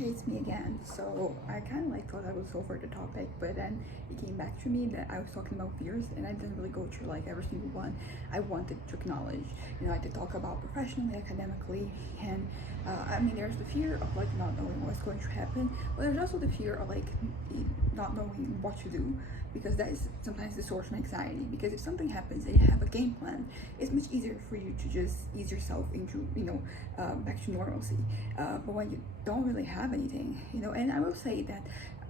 Hey, it's me again. So I kind of thought I was over the topic, but then it came back to me that I was talking about fears, and I didn't really go through like every single one I wanted to acknowledge. I had to talk about professionally, academically, and there's the fear of like not knowing what's going to happen, but there's also the fear of like not knowing what to do, because that is sometimes the source of anxiety. Because if something happens and you have a game plan, it's much easier for you to just ease yourself into back to normalcy. But when you don't really have anything, and I will say that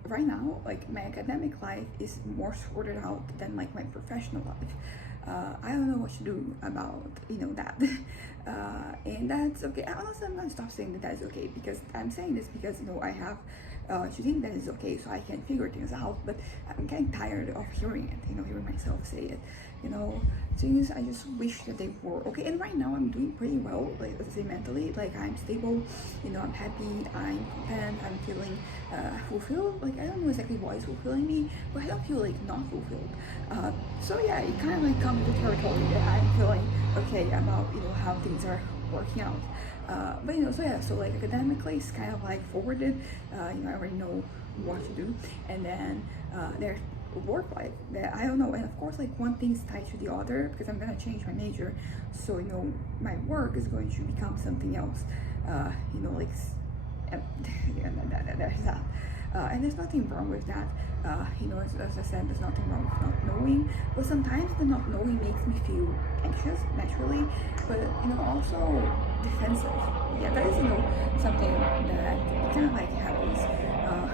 right now, like my academic life is more sorted out than like my professional life. I don't know what to do about that, and that's okay. Honestly, I'm gonna stop saying that that's okay, because I'm saying this because I have to think that is okay, so I can figure things out. But I'm getting tired of hearing it, hearing myself say it. Things I just wish that they were okay. And right now I'm doing pretty well, like let's say mentally, like I'm stable, I'm happy, I'm content, I'm feeling fulfilled. Like I don't know exactly what is fulfilling me, but I don't feel like not fulfilled. So yeah, it kind of like comes to territory that I'm feeling okay about how things are working out. So like academically it's kind of like forwarded. I already know what to do, and then there's work life that I don't know. And of course, like one thing's tied to the other, because I'm gonna change my major, so my work is going to become something else. Like there's that. And there's nothing wrong with that. As I said, there's nothing wrong with not knowing, but sometimes the not knowing makes me feel anxious naturally, but also defensive. Yeah, that is something that kind of like happens.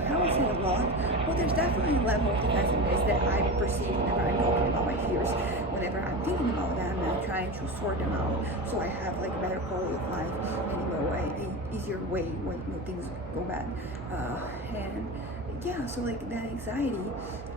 I would say a lot, but there's definitely a level of defensiveness that I perceive whenever I'm talking about my fears, whenever I'm thinking about them and I'm trying to sort them out, so I have like a better quality of life and a easier way when things go bad. And yeah, so like that anxiety,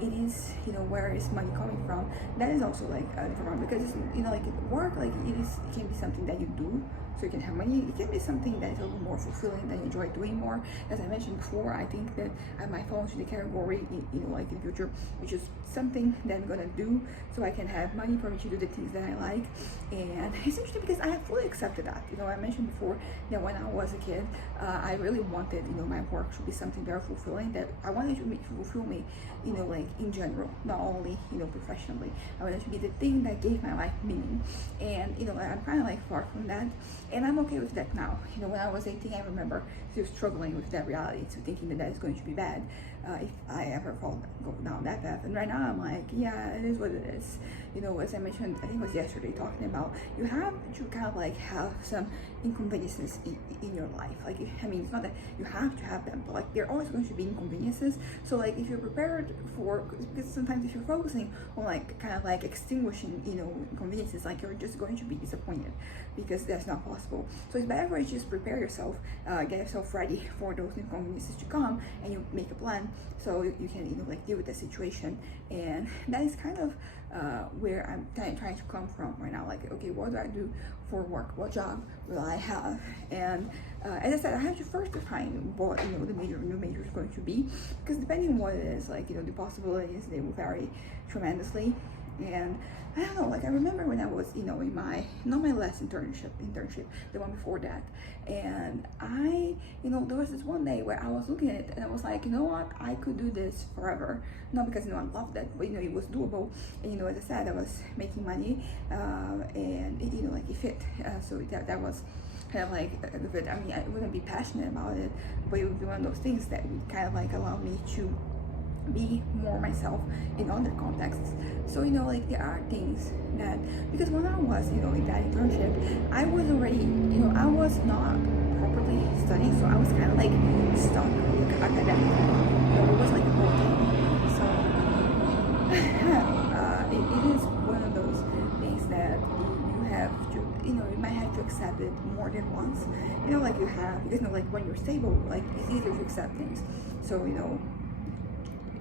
it is where is money coming from? That is also like a different one, because like work, like it can be something that you do so you can have money. It can be something that is a little more fulfilling, that you enjoy doing more. As I mentioned before, I think that I might fall into the category like in the future, which is something that I'm gonna do so I can have money for me to do the things that I like. And it's interesting because I have fully accepted that. I mentioned before that when I was a kid, I really wanted my work to be something very fulfilling, that I wanted to fulfill me like in general, not only professionally. I wanted to be the thing that gave my life meaning. And I'm kind of like far from that, and I'm okay with that now. When I was 18, I remember still struggling with that reality, to thinking that is going to be bad if I ever go down that path. And right now I'm like, yeah, it is what it is. As I mentioned, I think it was yesterday, talking about you have to kind of like have some inconveniences in your life. Like, it's not that you have to have them, but like there are always going to be inconveniences. So like if you're prepared for, because sometimes if you're focusing on like kind of like extinguishing inconveniences, like you're just going to be disappointed, because that's not possible. So it's better to just prepare yourself, get yourself ready for those inconveniences to come, and you make a plan so you can like deal with the situation. And that is kind of where I'm trying to come from right now. Like, okay, what do I do for work? What job will I have? And as I said, I have to first define what the new major is going to be, because depending on what it is, like the possibilities, they will vary tremendously. And I don't know, like I remember when I was in my, not my last internship, the one before that, and I there was this one day where I was looking at it and I was like, what, I could do this forever. Not because I loved that, but it was doable. And as I said, I was making money, and like it fit. So that was kind of like a good. I wouldn't be passionate about it, but it would be one of those things that would kind of like allow me to be more myself in other contexts. So like there are things that, because when I was in that internship, I was already I was not properly studying, so I was kind of like stuck academically. So it was like a whole thing. So it is one of those things that you have to you might have to accept it more than once. Like you have, because like when you're stable, like it's easier to accept things. So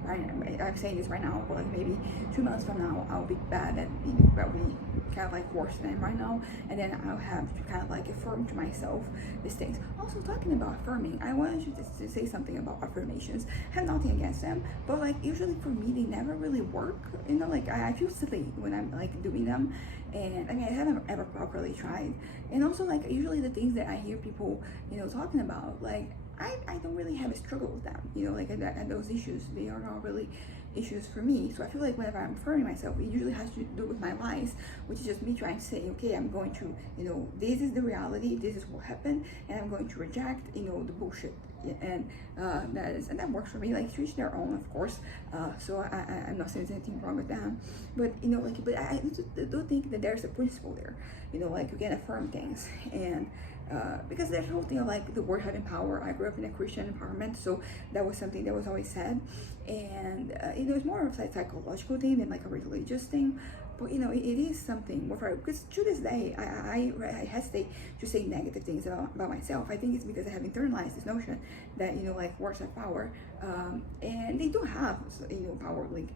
I'm saying this right now, but like maybe 2 months from now, I'll be bad at probably kind of like worse than right now, and then I'll have to kind of like affirm to myself these things. Also, talking about affirming, I wanted you to say something about affirmations. I have nothing against them, but like usually for me, they never really work. Like I feel silly when I'm like doing them, and I haven't ever properly tried. And also, like usually the things that I hear people talking about, like I don't really have a struggle with them, you know, like and those issues, they are not really issues for me. So I feel like whenever I'm affirming myself, it usually has to do with my lies, which is just me trying to say, okay, I'm going to, you know, this is the reality, this is what happened, and I'm going to reject, you know, the bullshit. And that works for me. Like, to each their own, of course. So I'm not saying there's anything wrong with them, but you know, like, but I do think that there's a principle there. You know, like, you can affirm things, and because there's a whole thing of like the word having power. I grew up in a Christian environment, so that was something that was always said, and you know, it's more of a psychological thing than like a religious thing. But you know, it is something with her, because to this day I hesitate to say negative things about myself. I think it's because I have internalized this notion that, you know, like, words have power, and they do have, you know, power. Like,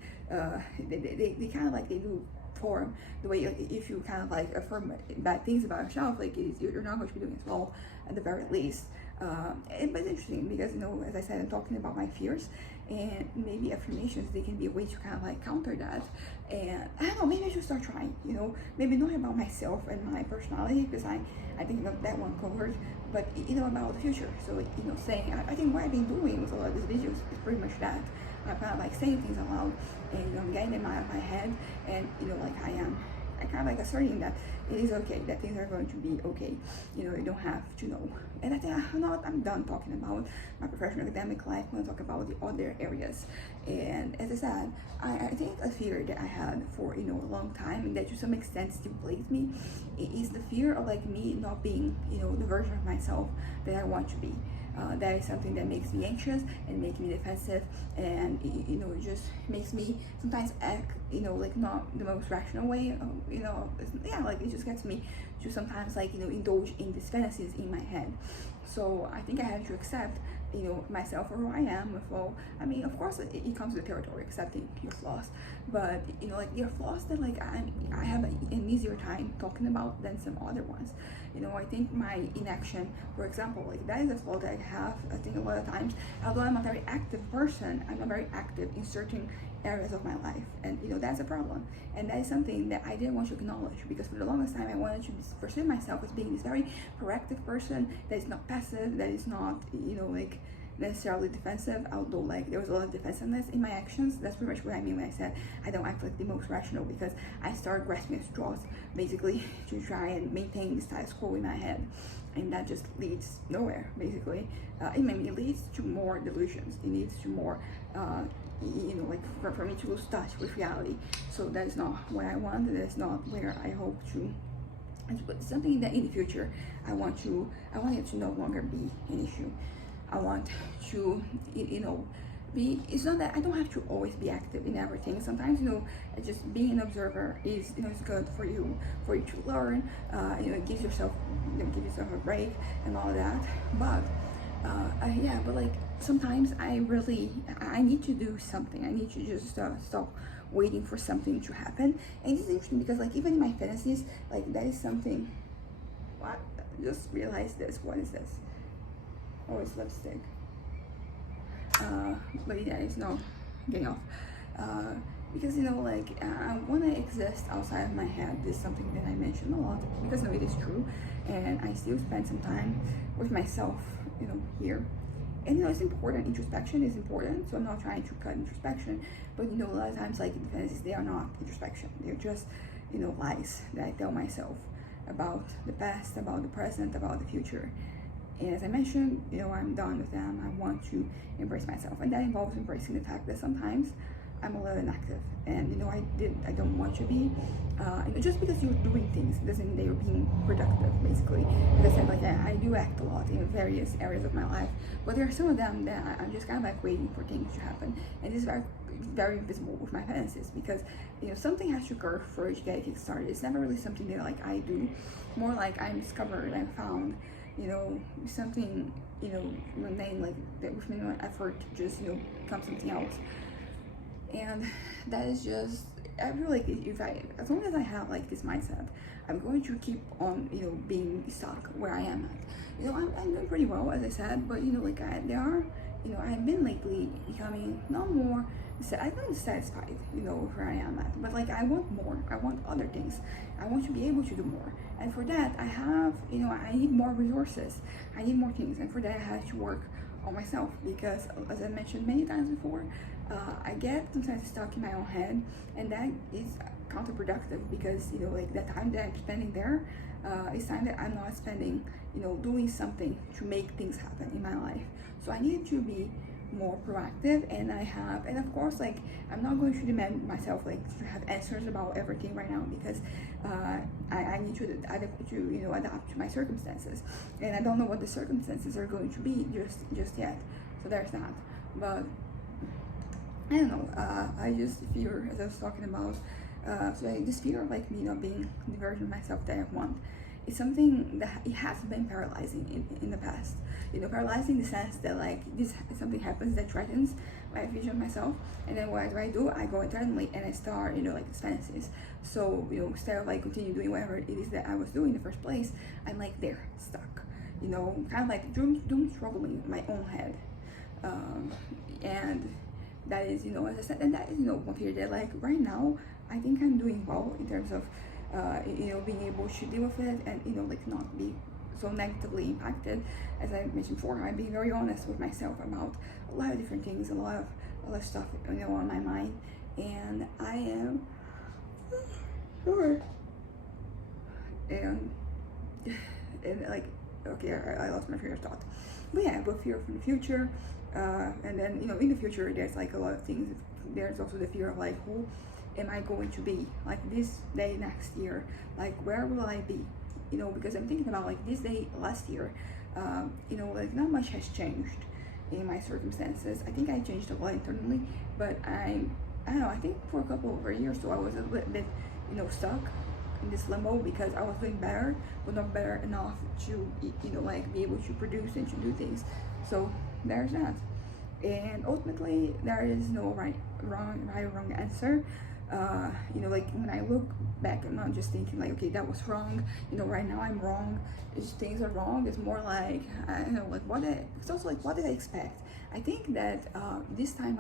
they kind of like, they do form the way, like, if you kind of like affirm bad things about yourself, like, you're not going to be doing as well at the very least. But it's interesting because, you know, as I said, I'm talking about my fears, and maybe affirmations, they can be a way to kind of like counter that. And I don't know, maybe I should start trying, you know, maybe not about myself and my personality, because I think that one covered, but you know, about the future. So, you know, saying, I think what I've been doing with a lot of these videos is pretty much that. I'm kind of like saying things aloud, and you know, I'm getting them out of my head, and you know, like, I kind of like asserting that it is okay, that things are going to be okay. You know, you don't have to know. And I think I'm done talking about my professional academic life. I'm going to talk about the other areas. And as I said, I think a fear that I had for, you know, a long time, and that to some extent still plagues me, is the fear of like me not being, you know, the version of myself that I want to be. That is something that makes me anxious and makes me defensive, and you know, it just makes me sometimes act, you know, like, not the most rational way. You know, yeah, like, it just gets me to sometimes, like, you know, indulge in these fantasies in my head. So I think I have to accept, you know, myself for who I am. With all, I mean, of course, it comes with the territory, accepting your flaws, but you know, like, there are flaws that like I have an easier time talking about than some other ones. You know, I think my inaction, for example, like, that is a flaw that I have. I think a lot of times, although I'm a very active person, I'm not very active in certain areas of my life, and you know, that's a problem. And that is something that I didn't want to acknowledge, because for the longest time I wanted to perceive myself as being this very proactive person that is not passive, that is not, you know, like, necessarily defensive, although like there was a lot of defensiveness in my actions. That's pretty much what I mean when I said I don't act like the most rational, because I started grasping at straws basically to try and maintain the status quo in my head, and that just leads nowhere basically. It leads to more delusions, it leads to more you know, like, for me to lose touch with reality. So that is not what I want, that is not where I hope to. It's something that in the future I want it to no longer be an issue. I want to, you know, it's not that I don't have to always be active in everything. Sometimes, you know, just being an observer is, you know, it's good for you to learn. You know, it gives yourself, you know, give yourself a break and all that. But yeah, but like, sometimes I need to do something. I need to just stop waiting for something to happen. And it's interesting because, like, even in my fantasies, like, that is something. What? I just realized this. What is this? Oh, it's lipstick. But yeah, it's not getting off. Because, you know, like, when I exist outside of my head, this is something that I mention a lot, because, no, it is true, and I still spend some time with myself, you know, here. And you know, it's important, introspection is important, so I'm not trying to cut introspection, but you know, a lot of times, like, the fantasies, they are not introspection, they're just, you know, lies that I tell myself about the past, about the present, about the future. And as I mentioned, you know, I'm done with them. I want to embrace myself, and that involves embracing the fact that sometimes I'm a little inactive, and you know, I don't want to be. You know, just because you're doing things doesn't mean that you're being productive. Basically, as I said, like, I do act a lot in various areas of my life, but there are some of them that I'm just kind of like waiting for things to happen, and this is very, very visible with my fantasies, because you know, something has to occur for it to get kick started. It's never really something that like I do, more like I'm discovered, I'm found. You know, something, you know, mundane, like that with minimal effort, just, you know, becomes something else. And that is just, I feel like as long as I have like this mindset, I'm going to keep on, you know, being stuck where I am at. You know, I'm doing pretty well, as I said, but you know, like, you know, I've been lately becoming not more, I'm not satisfied, you know, where I am at, but like, I want more, I want other things, I want to be able to do more, and for that I have, you know, I need more resources, I need more things, and for that I have to work on myself, because as I mentioned many times before, I get sometimes stuck in my own head, and that is counterproductive, because like the time that I'm spending there is time that I'm not spending doing something to make things happen in my life. So I need to be more proactive, and and of course, like, I'm not going to demand myself like to have answers about everything right now, because I need to adapt to my circumstances, and I don't know what the circumstances are going to be just yet. So there's that. But I don't know. I just fear, as I was talking about, so I just fear of like me not being the version of myself that I want. It's something that it has been paralyzing in the past. Paralyzing in the sense that like this something happens that threatens my vision of myself, and then what do? I go internally and I start like these fantasies. So instead of like continue doing whatever it is that I was doing in the first place, I'm like there stuck. Kind of like doom struggling in my own head, and that is as I said, and that is motivated that like right now I think I'm doing well in terms of being able to deal with it, and like not be so negatively impacted. As I mentioned before, I'm being very honest with myself about a lot of different things, a lot of stuff on my mind, and I am sure. And like, okay, I lost my train of thought. But yeah, but fear from the future, and then in the future there's like a lot of things. There's also the fear of like, who am I going to be like this day next year? Like, where will I be? Because I'm thinking about like this day last year, like not much has changed in my circumstances. I think I changed a lot internally, but I don't know, I think for a couple of years, so I was a little bit stuck in this limbo, because I was doing better but not better enough to like be able to produce and to do things. So there's that. And ultimately there is no right or wrong answer. Like when I look back, I'm not just thinking like, okay, that was wrong, right now I'm wrong, things are wrong. It's more like, I don't know, like it's also like, what did I expect? I think that this time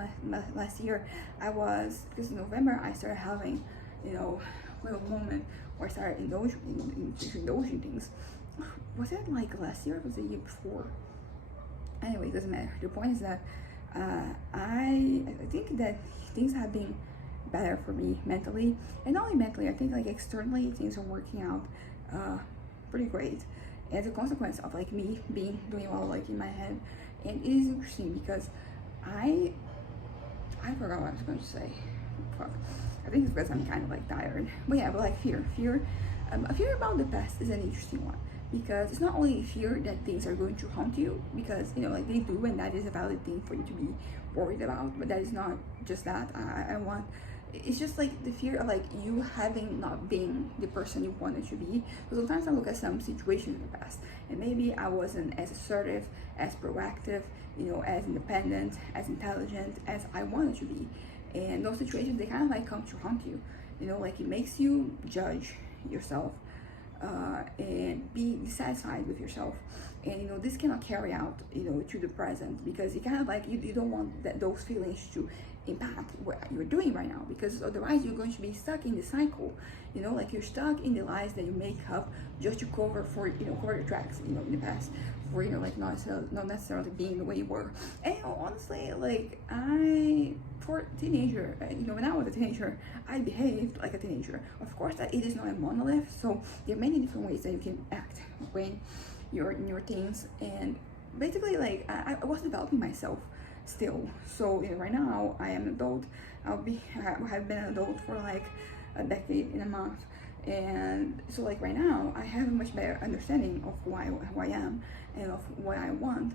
last year, because in November I started having a little moment where I started indulging things. Was it like last year or was it the year before? Anyway, it doesn't matter. The point is that I think that things have been better for me mentally, and not only mentally, I think like externally things are working out pretty great as a consequence of like me doing well like in my head. And it is interesting because I forgot what I was going to say. Fuck. I think it's because I'm kind of like tired. But yeah, but like fear about the past is an interesting one, because it's not only fear that things are going to haunt you, because like they do, and that is a valid thing for you to be worried about, but that is not just that. It's just like the fear of like you having not been the person you wanted to be. So sometimes I look at some situations in the past, and maybe I wasn't as assertive, as proactive, as independent, as intelligent as I wanted to be. And those situations, they kind of like come to haunt you. Like it makes you judge yourself, and be dissatisfied with yourself. And this cannot carry out to the present, because you kind of like you don't want those feelings to impact what you're doing right now, because otherwise you're going to be stuck in the cycle. Like you're stuck in the lies that you make up just to cover your tracks in the past, for like not necessarily being the way you were. And honestly, like for a teenager, when I was a teenager, I behaved like a teenager. Of course that it is not a monolith, so there are many different ways that you can act when you're in your teens. And basically like I was developing myself still. So right now I am an adult. I have been an adult for like a decade and a month, and so like right now I have a much better understanding of who I am and of what I want.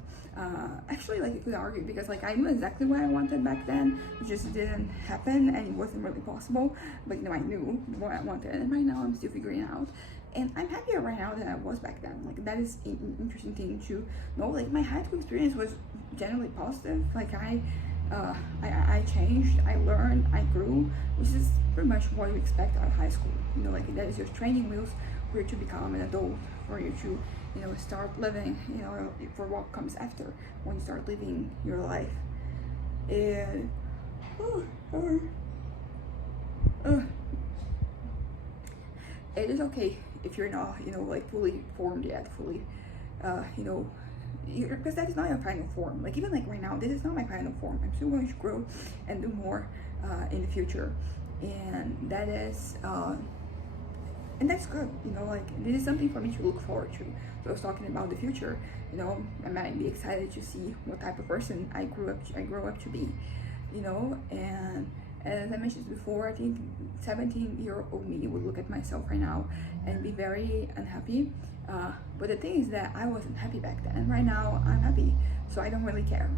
Actually, like you could argue, because like I knew exactly what I wanted back then, it just didn't happen and it wasn't really possible, but I knew what I wanted, and right now I'm still figuring it out. And I'm happier right now than I was back then. Like that is an interesting thing to know. Like my high school experience was generally positive. Like I changed, I learned, I grew, which is pretty much what you expect out of high school. Like that is your training wheels for you to become an adult, for you to start living, for what comes after when you start living your life. And it is okay if you're not like fully formed yet, fully because that is not your final form. Like even like right now, this is not my final form. I'm still going to grow and do more in the future, and that is and that's good, you know, like this is something for me to look forward to. So I was talking about the future, you know, I might be excited to see what type of person I grow up to be, you know. And as I mentioned before, I think 17-year-old me would look at myself right now and be very unhappy. But the thing is that I wasn't happy back then, and right now I'm happy, so I don't really care.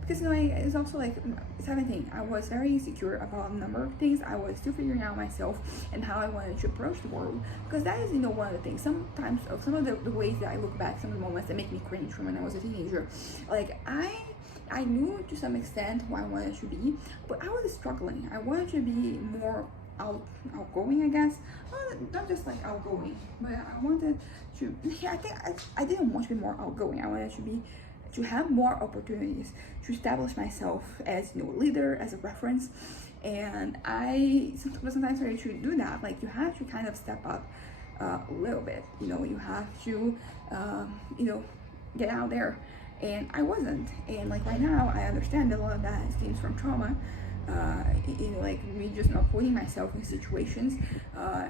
Because you know, it's also like 17. I was very insecure about a number of things. I was still figuring out myself and how I wanted to approach the world. Because that is, you know, one of the things. Sometimes, some of the ways that I look back, some of the moments that make me cringe from when I was a teenager. Like I knew to some extent who I wanted to be, but I was struggling. I wanted to be more outgoing, I guess. Well, not just like outgoing, but I wanted to. Yeah, I think I didn't want to be more outgoing. I wanted to have more opportunities to establish myself as, you know, a leader, as a reference. And I sometimes try to do that. Like you have to kind of step up a little bit. You know, you have to you know, get out there. And I wasn't. And like right now, I understand a lot of that stems from trauma. You know, like me just not putting myself in situations,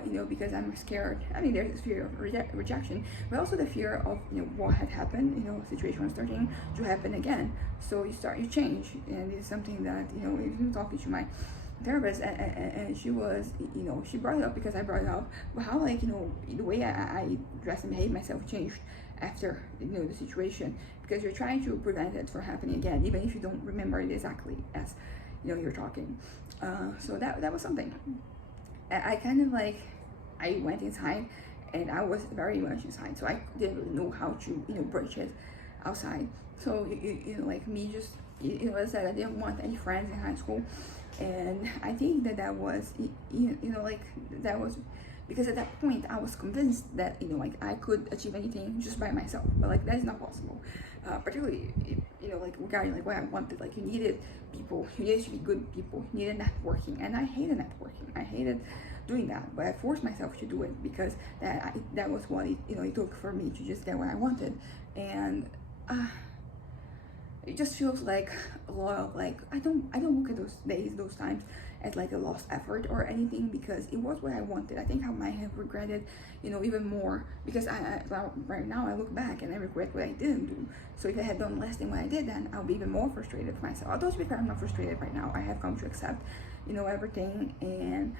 you know, because I'm scared. I mean, there's this fear of rejection, but also the fear of, you know, what had happened, you know, situation was starting to happen again. So you change, and it's something that, you know, even talking to my therapist, and she was, you know, she brought it up because I brought it up, but how, like, you know, the way I dress and behave myself changed after, you know, the situation, because you're trying to prevent it from happening again, even if you don't remember it exactly as, you know, you're talking. So that was something. I kind of like, I went inside and I was very much inside, so I didn't really know how to, you know, bridge it outside. So you know, like me just, you know, as I said, I didn't want any friends in high school, and I think that was, you know, like that was because at that point I was convinced that, you know, like I could achieve anything just by myself, but like that is not possible. Particularly, you know, like regarding like what I wanted, like you needed people, you needed to be good people, you needed networking, and I hated networking. I hated doing that, but I forced myself to do it because that was what it, you know, it took for me to just get what I wanted. And it just feels like a lot of like I don't look at those days, those times as like a lost effort or anything, because it was what I wanted. I think I might have regretted, you know, even more, because right now I look back and I regret what I didn't do. So if I had done less than what I did, then I'll be even more frustrated with myself. Although to be fair, I'm not frustrated right now. I have come to accept, you know, everything, and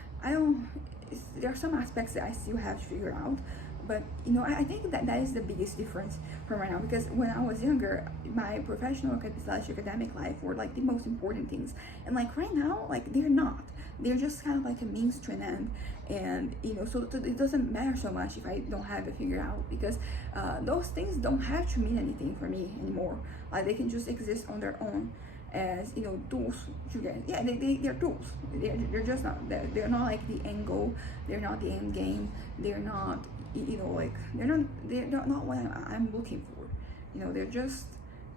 there are some aspects that I still have to figure out. But you know, I think that is the biggest difference from right now, because when I was younger, my professional / academic life were like the most important things, and like right now, like they're not. They're just kind of like a means to an end. And you know, so it doesn't matter so much if I don't have it figured out, because those things don't have to mean anything for me anymore. Like they can just exist on their own as, you know, tools to get, yeah, they're tools. They're just not, they're not like the end goal. They're not the end game. They're not, you know, like they're not what I'm looking for. You know, they're just,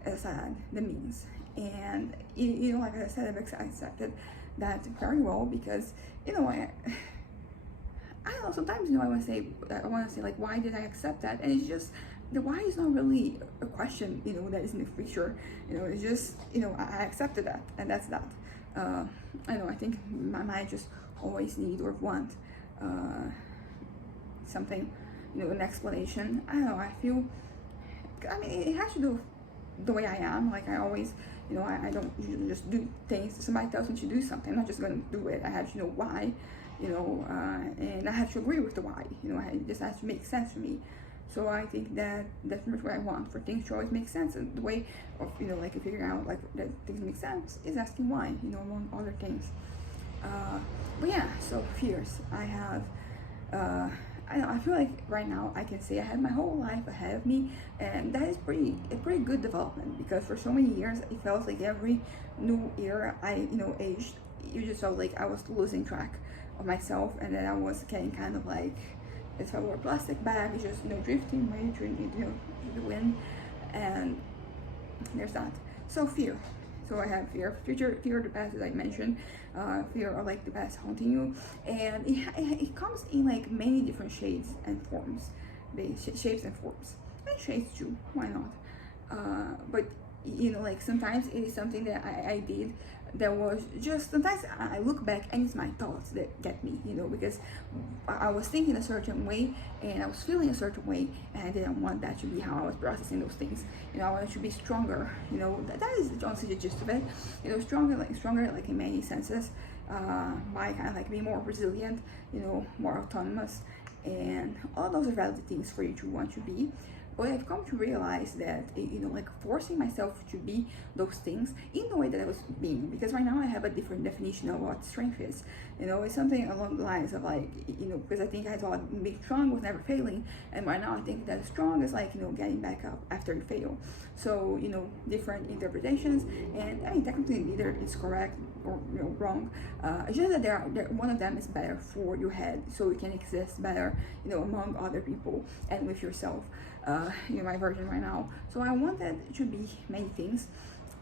as I said, the means. And you know, like I said, I've accepted that very well, because you know, I don't know, sometimes, you know, I want to say like, why did I accept that? And it's just, the why is not really a question, you know, that is in the future. You know, it's just, you know, I accepted that, and that's that. I know, I think my mind just always need or want something, you know, an explanation. I don't know, I feel, I mean, it has to do with the way I am. Like I always, you know, I don't usually just do things. Somebody tells me to do something, I'm not just gonna do it. I have to know why, you know, and I have to agree with the why. You know, it just has to make sense for me. So I think that that's pretty much what I want, for things to always make sense. And the way of, you know, like figuring out like that things make sense is asking why, you know, among other things. But yeah, so fears. I have, I feel like right now I can say I had my whole life ahead of me, and that is a pretty good development, because for so many years it felt like every new year I, you know, aged, you just felt like I was losing track of myself, and then I was getting kind of like, it's a little plastic bag, it's just, you know, drifting away to, you know, the wind. And there's that. So fear. So I have fear of future, fear of the past, as I mentioned, fear of like the past haunting you, and it comes in like many different shades and forms, shapes and forms, and shades too. Why not? But like sometimes it is something that I did that was just, sometimes I look back and it's my thoughts that get me, because I was thinking a certain way and I was feeling a certain way, and I didn't want that to be how I was processing those things. I wanted to be stronger. That is honestly the gist of it. Stronger like in many senses, by kind of like being more resilient, more autonomous, and all those are valid things for you to want to be. But I've come to realize that, like forcing myself to be those things in the way that I was being, because right now I have a different definition of what strength is. It's something along the lines of like, because I think I thought being strong was never failing, and right now I think that strong is like, getting back up after you fail. So, different interpretations, and I mean, technically neither is correct or wrong. It's just that one of them is better for your head, so you can exist better, among other people and with yourself. My version right now. So I wanted to be many things,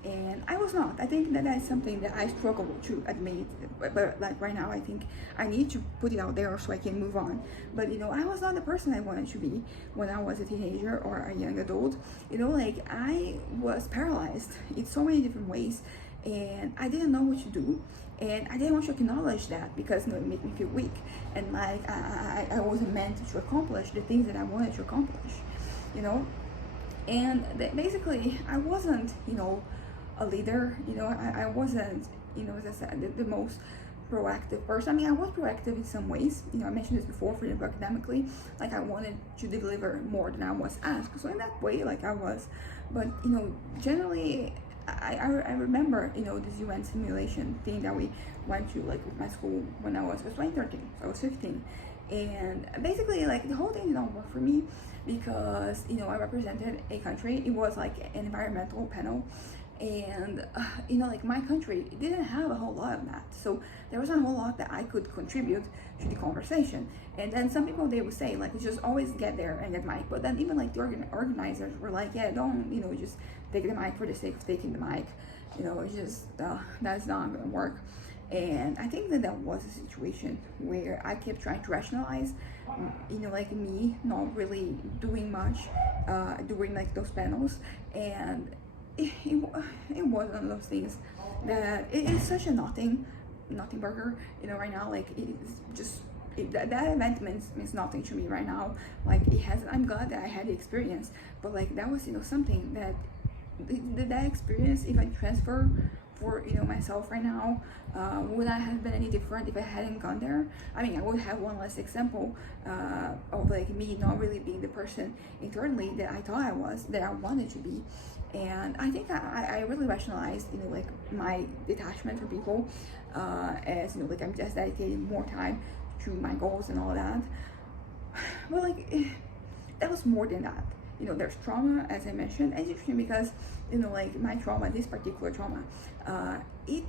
and I was not. I think that is something that I struggle to admit, but like right now I think I need to put it out there so I can move on. But I was not the person I wanted to be when I was a teenager or a young adult. Like I was paralyzed in so many different ways, and I didn't know what to do, and I didn't want to acknowledge that because it made me feel weak, and like I wasn't meant to accomplish the things that I wanted to accomplish. And basically I wasn't, a leader, I wasn't, as I said, the most proactive person. I mean, I was proactive in some ways, I mentioned this before, for example, academically, like I wanted to deliver more than I was asked, so in that way, like I was, but generally, I remember, this UN simulation thing that we went to, like with my school when I was 2013, so I was 15, and basically like the whole thing did not work for me because I represented a country. It was like an environmental panel, and like my country didn't have a whole lot of that, so there wasn't a whole lot that I could contribute to the conversation. And then some people, they would say like, just always get there and get mic, but then even like the organizers were like, yeah, don't just take the mic for the sake of taking the mic, it's just that's not gonna work. And I think that was a situation where I kept trying to rationalize, like me not really doing much during like those panels, and it was one of those things that it is such a nothing burger, right now. Like it is just that event means nothing to me right now. Like it has, I'm glad that I had the experience, but like that was something that that experience, if I transfer for myself right now, would not have been any different if I hadn't gone there. I mean, I would have one less example of like me not really being the person internally that I thought I was, that I wanted to be. And I think I really rationalized like my detachment from people, as like I'm just dedicating more time to my goals and all that. But like that was more than that. There's trauma, as I mentioned, and it's interesting because like my trauma, this particular trauma, it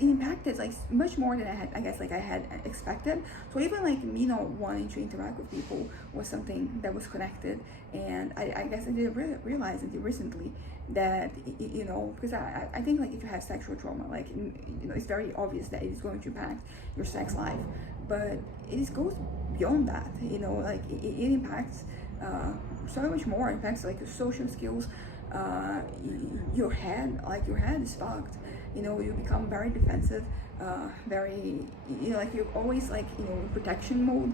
impacted like much more than I had expected. So even like me not wanting to interact with people was something that was connected. And I guess I didn't realize until recently that because I think like if you have sexual trauma, like it's very obvious that it is going to impact your sex life, but it goes beyond that. Like it impacts so much more. It impacts like your social skills, your head is fucked. You become very defensive, very like you're always like in protection mode,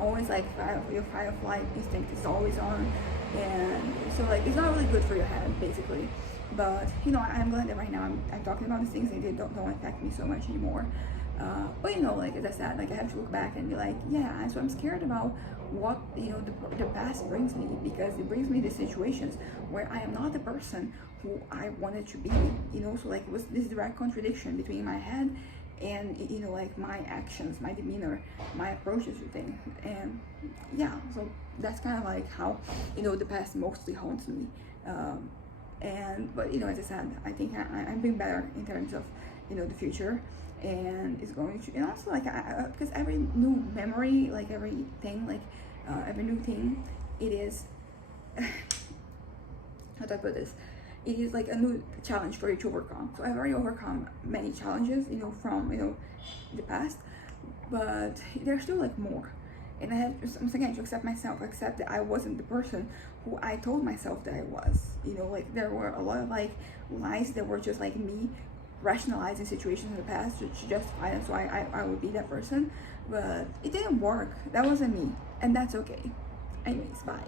always like your fight or flight instinct is always on, and so like it's not really good for your head basically. But I'm glad that right now I'm talking about these things and they don't affect me so much anymore. But like as I said, like I have to look back and be like, yeah, so I'm scared about what the past brings me, because it brings me to situations where I am not the person who I wanted to be. So like it was this direct contradiction between my head and like my actions, my demeanor, my approaches to things. And yeah, so that's kind of like how the past mostly haunts me. But as I said, I think I'm being better in terms of the future, and it's going to, and also like because every new memory, like everything, like every new thing, it is how do I put this, it is like a new challenge for you to overcome. So I've already overcome many challenges from the past, but there's still like more. And I had to, once again, to accept myself, accept that I wasn't the person who I told myself that I was. You know, like there were a lot of like lies that were just like me rationalizing situations in the past to justify it so I would be that person. But it didn't work. That wasn't me. And that's okay. Anyways, bye.